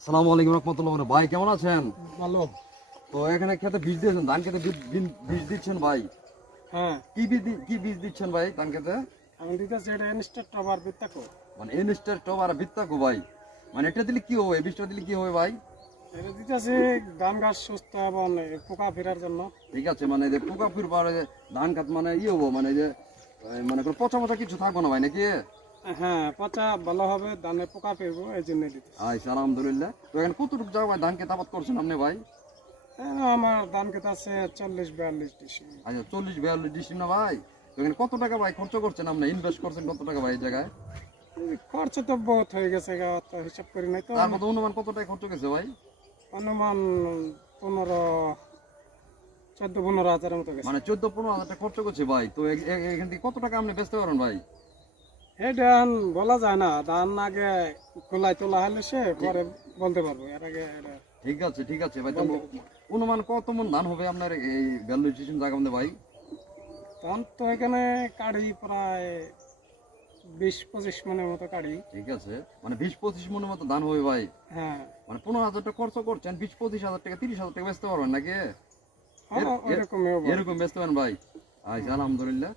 আসসালামু আলাইকুম রহমতুল্লাহ ভাই কেমন আছেন? ভালো। তো এখানে খেতে বীজ দিয়েছেন ধান খেতে বীজ- দিচ্ছেন ভাই? হ্যাঁ। কি বীজ কি বীজ দিচ্ছেন ভাই ধান খেতে? আমি দিতেছি এটা ইনস্টার টবার বিত্তাকো মানে এনস্টার টপ আর ভাই। মানে এটা দিলে কি হবে? বীজটা দিলে কি হবে ভাই? এটা দিতেছি ধান গাছ সুস্থ এবং পোকা ফেরার জন্য। ঠিক আছে মানে যে পোকা ধান মানে ইয়ে হব মানে যে মানে কোনো পচা পচা কিছু থাকব না ভাই নাকি? হ্যাঁ পচা ভালো হবে ধানে পোকা ফেরবো এই জন্য আচ্ছা আলহামদুলিল্লাহ। তো এখানে কতটুকু জায়গা ভাই ধান খেতে করছেন আপনি ভাই? আমার ধান খেতে আছে চল্লিশ বিয়াল্লিশ ডিসি। আচ্ছা চল্লিশ বিয়াল্লিশ ডিসিম না ভাই? এখানে কত টাকা ভাই খরচ করছেন আপনি? ইনভেস্ট করছেন কত টাকা ভাই এই জায়গায়? খরচ তো বহুত হয়ে গেছে গা, তো হিসাব করি নাই তো। মতো অনুমান কত টাকা খরচ গেছে ভাই? অনুমান পনেরো চোদ্দ পনেরো হাজারের মতো গেছে। মানে চোদ্দ পনেরো হাজার টাকা খরচ করছে ভাই। তো এখান থেকে কত টাকা আপনি বেচতে পারেন ভাই? বলা যায় না ধান আগে তোলা হলে সে পরে বলতে পারব এর আগে ঠিক আছে ঠিক আছে ভাই অনুমান কত মন ধান হবে আপনার এই জায়গা মধ্যে ভাই? ধান তো এখানে কাড়ি প্রায় বিশ পঁচিশ মনের মতো কাড়ি। ঠিক আছে মানে বিশ পঁচিশ মনের মতো ধান হবে ভাই? হ্যাঁ। মানে পনেরো হাজার টাকা খরচ করছেন বিশ পঁচিশ হাজার টাকা তিরিশ হাজার টাকা বেচতে পারবেন নাকি? হ্যাঁ, এরকম বেচতে পারেন ভাই? আচ্ছা আলহামদুলিল্লাহ।